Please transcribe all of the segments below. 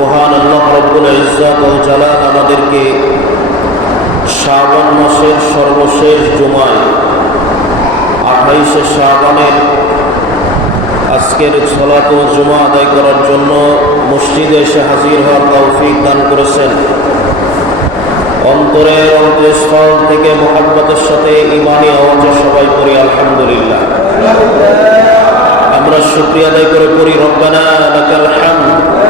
মহান আল্লাহ রব্বুল ইজ্জত ও জালাল আমাদেরকে শ্রাবণ মাসের সর্বশেষ জুমায়, আঠাইশে শ্রাবণের আজকের ছলাত ও জুমা আদায় করার জন্য মসজিদে এসে হাজির হওয়ার তৌফিক দান করেছেন। অন্তরের অন্তঃস্থল থেকে মোহাম্মতের সাথে ইমানি আওয়াজে সবাই করি আলহামদুলিল্লাহ। আমরা শুক্রিয়া আদায় করে করি রব্বানা লাকাল হামদ।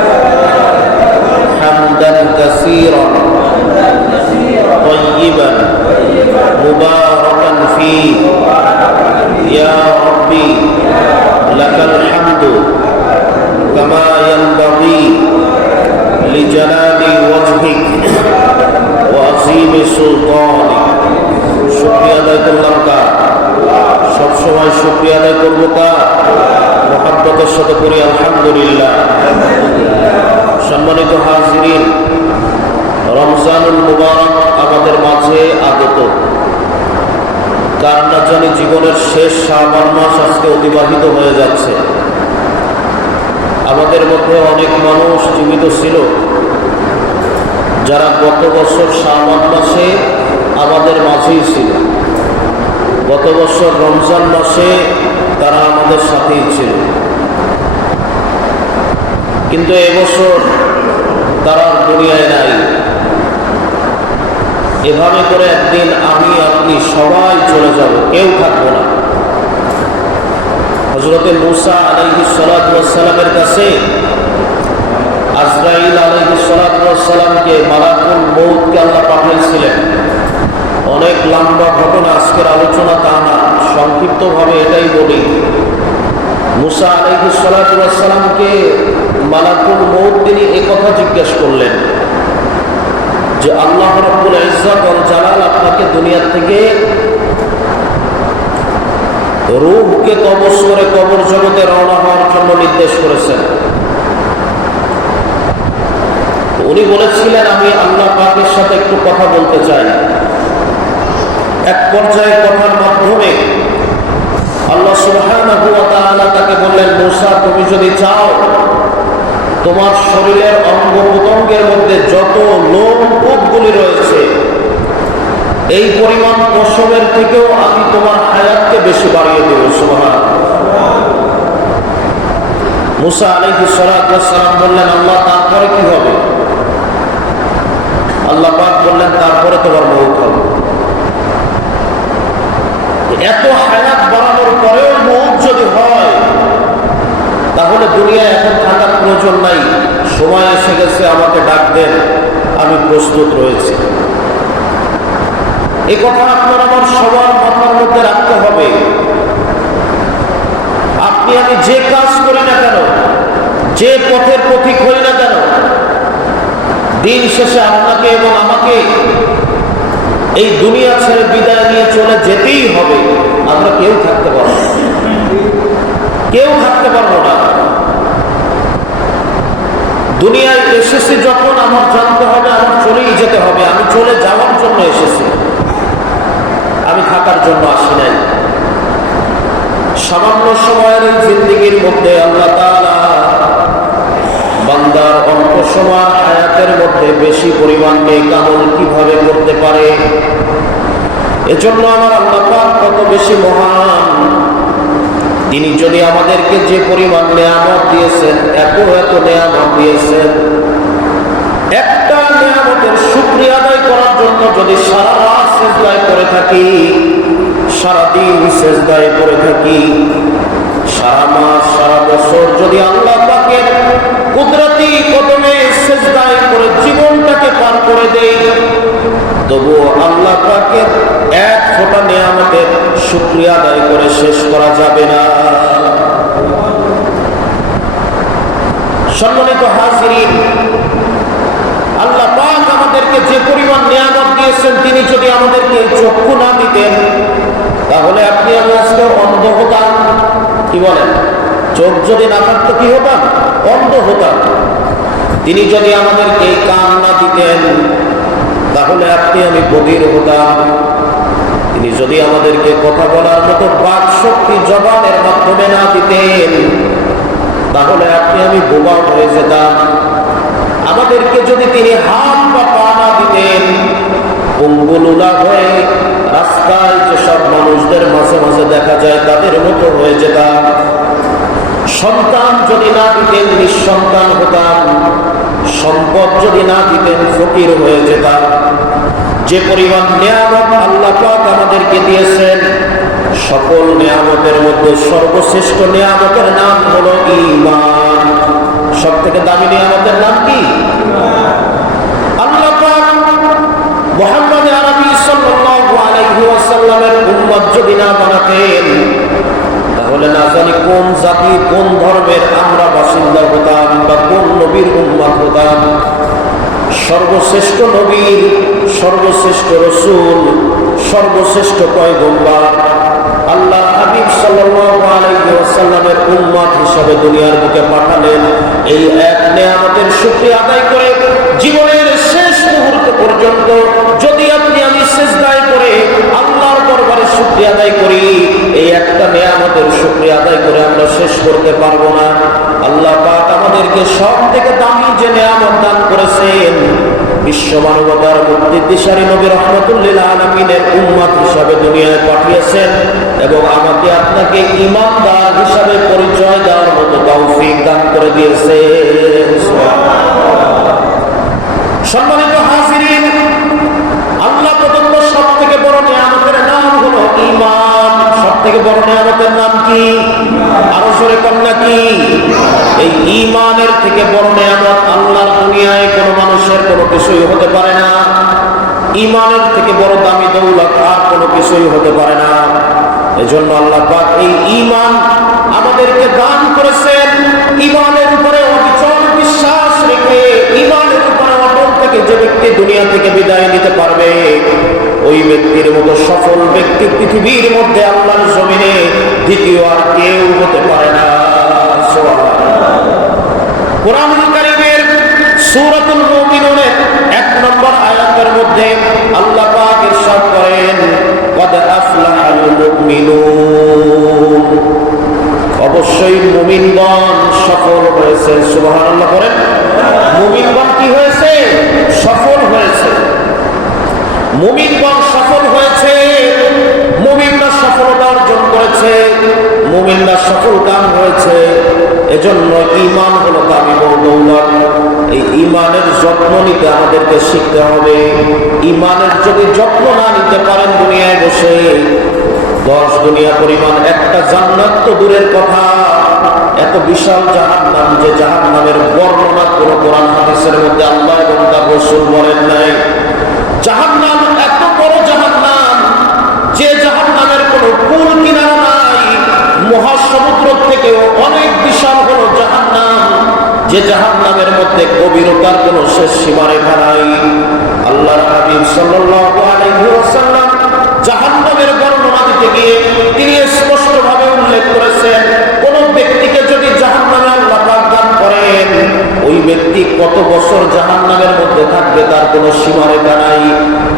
হামদান কাসীরান طيبا مباركا فيه يا ربي لك الحمد كما ينبغي لجلال وجهك وعظيم سلطانك শুক্রিয়া আদায় করলাম কার সবসময় শুক্রিয়া আদায় করবো কার মোহাম্মতের সাথে করি আলহামদুলিল্লাহ সম্মানিত হাজিরিন, রমজানুল মুবারক আমাদের মাঝে আগত। কার জীবনের শেষ সাবান মাস আজকে অতিবাহিত হয়ে যাচ্ছে। আমাদের মধ্যে অনেক মানুষ জীবিত ছিল। যারা গত বছর সাবান মাসে আমাদের মাঝেই ছিল। গত বছর রমজান মাসে তারা আমাদের সাথেই ছিল। কিন্তু এবছর তারা দুনিয়ায় নাই। এভাবে করে একদিন আমি, আপনি সবাই চলে যাব, কেউ থাকব না। হজরতে মুসা আলহি সালামের কাছে আজরাইল আলহি সালামকে মালাকুল মৌতকে আল্লাহ পাঠিয়েছিলেন। অনেক লম্বা ঘটনা, আজকের আলোচনা তা না, সংক্ষিপ্তভাবে এটাই বলি। মুসা আলহি সালামকে মালাকুল মৌত তিনি একথা জিজ্ঞেস করলেন যে আল্লাহ রব্বুল ইজ্জত জালাল আপনাকে দুনিয়া থেকে রূহকে কবজ করে কবর জগতে রওনা হওয়ার জন্য নির্দেশ করেছেন। উনি বলেছিলেন, আমি আল্লাহ পাকের সাথে একটু কথা বলতে চাই। এক পর্যায়ে কথার মাধ্যমে আল্লাহ সুবহানাহু ওয়া তাআলা তাকে বললেন, মুসা, তুমি যদি চাও তোমার শরীরের অঙ্গ প্রত্যঙ্গের মধ্যে যত লোম কূপগুলি রয়েছে, এই পরিমাণ পশমের থেকেও আমি তোমার হায়াতকে বেশি বাড়িয়ে দেব, সুবহান। মুসা সালাম বললেন, আল্লাহ, তারপরে কি হবে? আল্লাহ পাক বললেন, তারপরে তোমার হবে। এত হায়াত বাড়ানোর পরেও তাহলে দুনিয়া এখন থাকার প্রয়োজন নাই। সময় এসে গেছে, আমাকে ডাক দেন, আমি প্রস্তুত রয়েছি। এই কথা আপনার আমার সবার মাথার মধ্যে রাখতে হবে। আপনি আমি যে কাজ করি না কেন, যে পথের পথিক হই না কেন, দিন শেষে আপনাকে এবং আমাকে এই দুনিয়া ছেড়ে বিদায় নিয়ে চলে যেতেই হবে। আমরা কেউ থাকতে পারব কেউ থাকতে পারব না। দুনিয়ায় এসেছি যখন আমার জানতে হবে, আমার চলেই যেতে হবে। আমি চলে যাওয়ার জন্য এসেছি। আমি থাকার জন্য আসি নাই। সামান্য সময়ের জিন্দিগির মধ্যে আল্লাহ বান্দার অল্প সময় হায়াতের মধ্যে বেশি পরিমাণ কামল কীভাবে করতে পারে, এজন্য আমার আল্লাহ কত বেশি মহান তিনি যদি আমাদেরকে যে পরিমাণ নেয়ামত দিয়েছেন, এত এত নেয়ামত দিয়েছেন, একটা নেয়ামতের শুক্রিয়া আদায় করার জন্য যদি সারা রাত শেষদায় করে থাকি সারাদিন শেষদায় করে থাকি, সারা মাস, সারা বছর যদি আল্লাহ পাকের কুদরতি কদমে শেষদায় করে জীবনটাকে পার করে দেই তবুও আল্লাহ পাকের এক ফোটা নেয়ামতের শুক্রিয়া আদায় করে শেষ করা যাবে না। সম্মানিত হাজিরিন, আল্লাহ পাক আমাদেরকে যে পরিমাণ নিয়ামত দিয়েছেন, তিনি যদি আমাদেরকে চক্ষু না দিতেন, তাহলে আপনি আমি আজকে অন্ধ হতাম। কি বলেন? চোখ যদি না থাকতো কি হতাম? অন্ধ হতাম। তিনি যদি আমাদেরকে কান না দিতেন তাহলে আপনি আমি বধির হতাম। তিনি যদি আমাদেরকে কথা বলার মতো বাক শক্তি জবানের মাধ্যমে না দিতেন, তাহলে আপনি আমি বোবা হয়ে যেতাম। আমাদেরকে যদি তিনি হাত বা পা না দিতেন পঙ্গুলুলা হয়ে রাস্তায় যেসব মানুষদের মাঝে মাঝে দেখা যায়, তাদের মতো হয়ে যেতাম। সন্তান যদি না দিতেন, নিঃসন্তান হতাম। সম্পদ যদি না দিতেন, ফকির হয়ে যেতাম। যে পরিমাণ নিয়ামত আল্লাহ পাক আমাদেরকে দিয়েছেন, সকল নিয়ামতের মধ্যে সর্বশ্রেষ্ঠ নিয়ামতের নাম হলো ঈমান। সব থেকে দামি নিয়ামতের নাম কি? আল্লাহ পাক মোহাম্মদ আরবি ওয়াসাল্লামের উম্মত যদি না বানাতেন, তাহলে না জানি কোন জাতি, কোন ধর্মের আমরা বাসিন্দা হতাম বা কোন নবীর উম্মত হতাম। সর্বশ্রেষ্ঠ নবীর, সর্বশ্রেষ্ঠ রসুল, সর্বশ্রেষ্ঠ পয়গম্বর আল্লাহ হাবিব সাল্লামের উম্মাদ হিসাবে দুনিয়ার বুকে পাঠালেন। এই এক নেয়ামতের শুক্রিয়া আদায় করে জীবনের শেষ মুহূর্ত পর্যন্ত যদি আপনি আমি শেষ দায় করে আল্লাহর দরবারে শুকরিয়া আদায় করি। এই একটা নেয়ামতের শুকরিয়া আদায় করে আমরা শেষ করতে পারব না। আল্লাহ পাক আমাদেরকে সব থেকে দামি যে নেয়ামত দান করেছেন, বিশ্ব মানবতার দিশারি নবী আলমিনের হিসাবে দুনিয়ায় পাঠিয়েছেন এবং আমাকে আপনাকে ইমানদার হিসাবে পরিচয় দেওয়ার মতো দান করে দিয়েছে সম্মানিত থেকে বড় নিয়ামতের নাম কি? আরও সরে কন্যা কি? এই ইমানের থেকে বড় নিয়ামত আল্লাহর দুনিয়ায় কোনো মানুষের কোনো কিছুই হতে পারে না। ইমানের থেকে বড় দামি দৌলত আর কোনো কিছুই হতে পারে না। এজন্য আল্লাহ পাক এই ইমান আমাদেরকে দান করেছেন। ইমানের উপরে অবিচল বিশ্বাস রেখে ইমানের উপরে অটল থেকে যে ব্যক্তি দুনিয়া থেকে বিদায় নিতে পারবে ওই ব্যক্তির মতো সফল ব্যক্তি পৃথিবীর মধ্যে আল্লাহর জমিনে দ্বিতীয় আর কেউ হতে পারে না। এক নম্বর মধ্যে আল্লাহ করেন অবশ্যই সফল হয়েছে করেন। কি হয়েছে? সফল হয়েছে। মুমিনগণ সফল হয়েছে, মুমিনরা সফলতা অর্জন করেছে, মুমিনরা সফল কাম হয়েছে। এজন্য ইমান হলো দামি দৌলত। এই ইমানের যত্ন নিতে আমাদেরকে শিখতে হবে। ইমানের যদি যত্ন না নিতে পারেন দুনিয়ায় বসে, দশ দুনিয়া পরিমাণ, একটা জান্নাত তো দূরের কথা। এত বিশাল জাহান নাম যে জাহান নামের বর্ণনা কোন কোরআন হাদিসের মধ্যে আল্লাহ এবং তার রসুল বলেন নাই। জাহান নাম যে জাহান নামের কোন কুল কিনারা নাই, মহাসমুদ্র থেকেও অনেক বিশাল হলো জাহান নাম যে জাহান নামের মধ্যে গভীরতার কোন শেষ সীমারেখা নাই। আল্লাহ জাহান নামের বর্ণনা দিতে গিয়ে তিনি স্পষ্টভাবে উল্লেখ করেছেন কত বছর জাহান নামের মধ্যে থাকবে তার কোনো সীমারেখা নাই।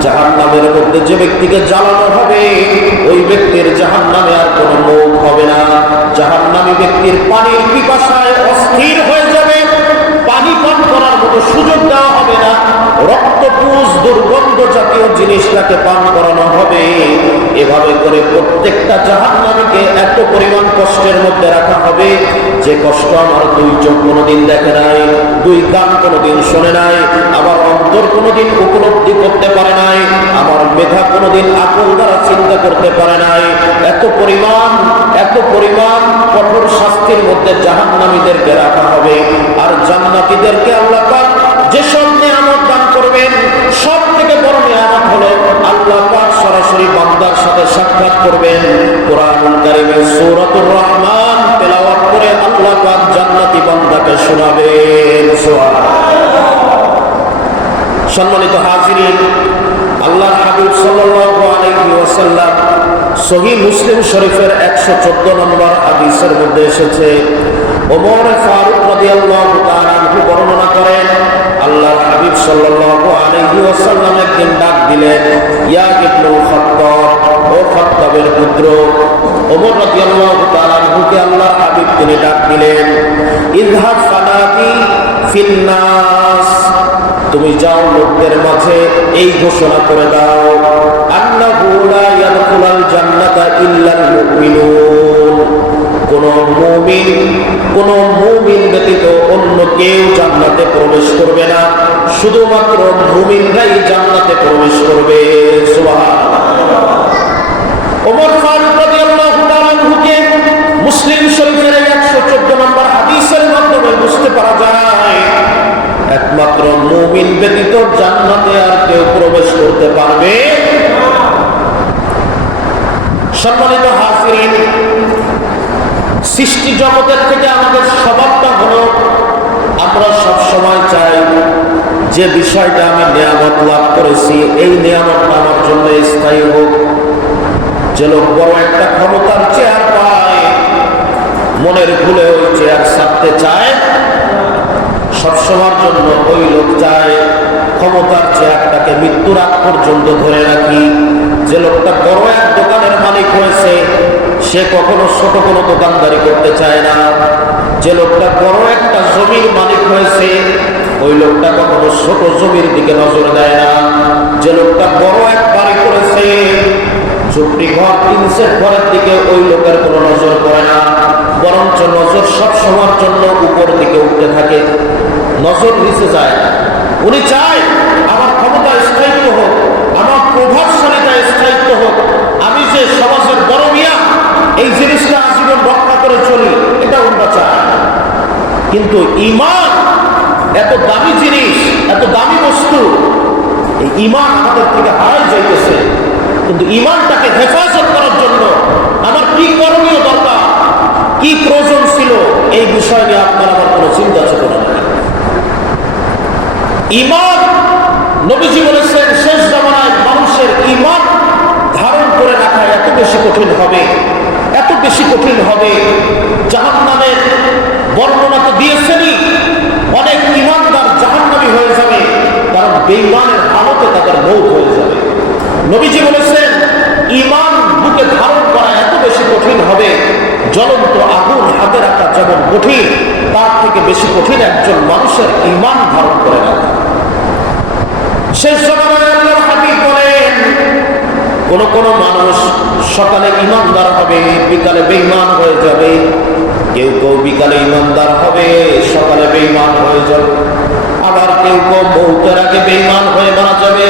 জাহান নামের মধ্যে যে ব্যক্তিকে জ্বালানো হবে, ওই ব্যক্তির জাহান নামে আর কোনো মুখ হবে না। জাহান নামী ব্যক্তির পানির পিপাসায় অস্থির হয়ে যাবে। পান করার মতো সুযোগ দেওয়া হবে না। রক্তপুষ দুর্গন্ধ জাতীয় জিনিস তাকে পান করানো হবে। এভাবে করে প্রত্যেকটা জাহান নামীকে এত পরিমাণ কষ্টের মধ্যে রাখা হবে। যে কষ্ট আমার দুই চোখ কোনোদিন দেখে নাই, দুই কান কোনোদিন শোনে নাই, আমার অন্তর কোনোদিন উপলব্ধি করতে পারে নাই, আমার মেধা কোনোদিন আকল দ্বারা চিন্তা করতে পারে নাই। এত পরিমাণ এত পরিমাণ কঠোর শাস্তির মধ্যে জাহান নামীদেরকে রাখা হবে। সরাসরি বান্দার সাথে সাক্ষাৎ করবেন। কোরআনুল কারীমের সূরাতুর রহমান তেলাওয়াত করে আল্লাহ জান্নাতি বান্দাকে শোনাবেন। সম্মানিত হাজিরিন আল্লাহ হাবিব ওয়াসাল্লাম সহি মুসলিম শরীফের একশো চোদ্দ নম্বর হাদিসের মধ্যে এসেছে। ওমর ফারুক রাদিয়াল্লাহু তাআলা বর্ণনা করেন আল্লাহ হাবিব সাল্লাল্লাহু আলাইহি ওয়াসাল্লাম একদিন ডাক দিলেন, ইয়া ইবনুল খাত্তাব, ও খাত্তাবের পুত্র। ওমর রাদিয়াল্লাহু তাআলা আল্লাহ হাবিব তিনি ডাক দিলেন, ইযহাব ফানাতি ফিন নাস। তুমি যাও লোকদের মাঝে, এই ঘোষণা করে দাও, আন্নাহু লা ইয়াদখুলাল জান্নাতা ইল্লাল মুমিনুন। কোন মুমিন কোন মুমিন ব্যতীত অন্য কেউ জান্নাতে প্রবেশ করবে না। শুধুমাত্র মুমিনরাই জান্নাতে প্রবেশ করবে। ওমর ফারুক মুসলিম শরীফের 114 নম্বর হাদিসের বুঝতে পারা যায়, একমাত্র মুমিন ব্যতীত জান্নাতে আর কেউ প্রবেশ করতে পারবে সম্মানিত হাজিরিন সৃষ্টি জগতের থেকে আমাদের স্বভাবটা হলো, আমরা সব সময় চাই যে বিষয়টা আমি নিয়ামত লাভ করেছি, এই নিয়ামতটা আমার জন্য স্থায়ী হোক। যে লোক বড় একটা ক্ষমতার চেয়ার পায়, মনের ভুলে ওই চেয়ার ছাড়তে চায়, সবসময়ের জন্য ওই লোক চায় ক্ষমতার চেয়ারটাকে মৃত্যুর আগ পর্যন্ত ধরে রাখি। যে লোকটা বড় এক মালিক হয়েছে, সে কখনো ছোট কোনো দোকানদারি করতে চায় না। যে লোকটা বড় একটা জমির মালিক হয়েছে, ওই লোকটা কখনো ছোট জমির দিকে নজর দেয় না। যে লোকটা বড় এক বাড়ি করেছে ঝুপড়ি ঘর তিনশের ঘরের দিকে ওই লোকের কোনো নজর পড়ে না। বরঞ্চ নজর সব সময়ের জন্য উপর দিকে উঠতে থাকে। নজর নিচে যায়। না। উনি চায়, আমার ক্ষমতা স্থায়িত্ব হোক, আমার প্রভাবশালীতা স্থায়িত্ব হোক সমাজের বড় মিয়া, এই জিনিসটা আজীবন রক্ষা করে চলি, এটা ওনারা চায় কিন্তু ইমান এত দামি জিনিস, এত দামি বস্তু, এই ইমান আমাদের থেকে হারাই যাইতেছে। কিন্তু ইমানটাকে হেফাজত করার জন্য আমার কি করণীয় দরকার? কি প্রয়োজন ছিল? এই বিষয় নিয়ে আপনার আমার কোনো চিন্তা চেতনা নেই। ইমান নবীজি বলেছেন, শেষ জমানায় মানুষের ইমান ধারণ করে রাখা এত বেশি কঠিন হবে, এত বেশি কঠিন হবে জাহান নামের বর্ণনা তো দিয়েছেনই। অনেক ইমানদার জাহান্নামী হয়ে যাবে, কারণ বেইমানের হালতে তাদের মৌত হয়ে যাবে। নবীজি বলেছেন, ইমান বুকে ধারণ করা এত বেশি কঠিন হবে, জ্বলন্ত আগুন হাতে রাখা যেমন কঠিন, তার থেকে বেশি কঠিন একজন মানুষের ইমান ধারণ করে রাখা। শেষ জমানায় হাবিব বলেন কোন কোন মানুষ সকালে ইমানদার হবে, বিকালে বেইমান হয়ে যাবে। কেউ কেউ বিকালে ইমানদার হবে, সকালে বেইমান হয়ে যাবে। আবার কেউ কেউ বহুতের আগে বেঈমান হয়ে মারা যাবে।